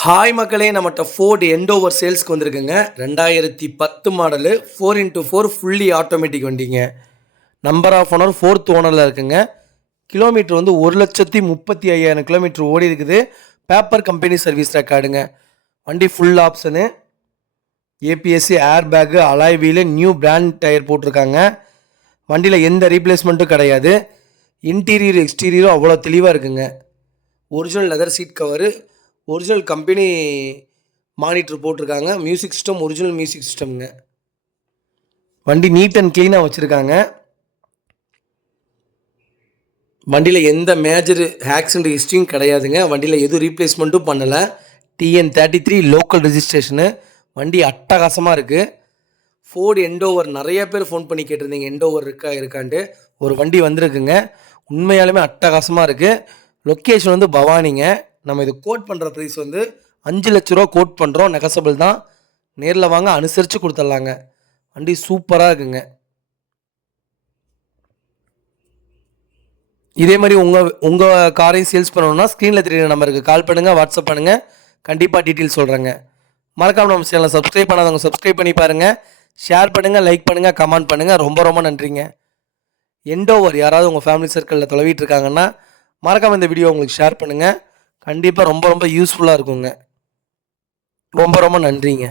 Hi மக்களே, நம்மகிட்ட Ford Endeavour சேல்ஸ்க்கு வந்திருக்குங்க. 2010 மாடலு 4x4 ஃபுல்லி ஆட்டோமேட்டிக் வண்டிங்க. நம்பர் ஆஃப் ஓனர் 4th ஓனரில் இருக்குங்க. கிலோமீட்டர் வந்து 1,35,000 கிலோமீட்டர் ஓடி இருக்குது. பேப்பர் கம்பெனி சர்வீஸ் ரெக்கார்டுங்க. வண்டி ஃபுல் ஆப்ஷனு, ஏபிஎஸ்சி, air bag, alloy wheel, new brand tyre போட்டிருக்காங்க. வண்டியில் எந்த ரீப்ளேஸ்மெண்ட்டும் கிடையாது. இன்டீரியர் எக்ஸ்டீரியரும் அவ்வளோ தெளிவாக இருக்குங்க. Original leather seat cover, original company monitor போட்டிருக்காங்க. மியூசிக் சிஸ்டம் ஒரிஜினல் மியூசிக் சிஸ்டம்ங்க. வண்டி நீட் அண்ட் க்ளீனாக வச்சுருக்காங்க. வண்டியில் எந்த மேஜர் ஆக்சிடென்ட் ஹிஸ்ட்ரியும் கிடையாதுங்க. வண்டியில் எதுவும் ரீப்ளேஸ்மெண்ட்டும் பண்ணலை. TN33 local registration. வண்டி அட்டகாசமாக இருக்குது. ஃபோர்டு எண்டோவர் நிறைய பேர் ஃபோன் பண்ணி கேட்டிருந்தீங்க, எண்டோவர் இருக்கான்ட்டு. ஒரு வண்டி வந்திருக்குங்க. உண்மையாலுமே அட்டகாசமாக இருக்குது. லொக்கேஷன் வந்து பவானிங்க. நம்ம இது கோட் பண்ணுற ப்ரைஸ் வந்து 5 லட்ச ரூபா கோட் பண்ணுறோம். நெகசபிள் தான். நேரில் வாங்க, அனுசரித்து கொடுத்துட்லாங்க. வண்டி சூப்பராக இருக்குங்க. இதே மாதிரி உங்கள் காரையும் சேல்ஸ் பண்ணணும்னா ஸ்க்ரீனில் தெரியுற நம்பருக்கு கால் பண்ணுங்கள், வாட்ஸ்அப் பண்ணுங்கள். கண்டிப்பாக டீட்டெயில்ஸ் சொல்கிறேங்க. மறக்காமல் நம்ம சேனலை சப்ஸ்கிரைப் பண்ணாதவங்க சப்ஸ்கிரைப் பண்ணி பாருங்கள். ஷேர் பண்ணுங்கள், லைக் பண்ணுங்கள், கமெண்ட் பண்ணுங்கள். ரொம்ப ரொம்ப நன்றிங்க. எண்டோவர் யாராவது உங்கள் ஃபேமிலி சர்க்கிளில் தொலைவிட்டு இருக்காங்கன்னா மறக்காமல் இந்த வீடியோ உங்களுக்கு ஷேர் பண்ணுங்கள். கண்டிப்பாக ரொம்ப ரொம்ப யூஸ்ஃபுல்லாக இருக்குங்க. ரொம்ப ரொம்ப நன்றிங்க.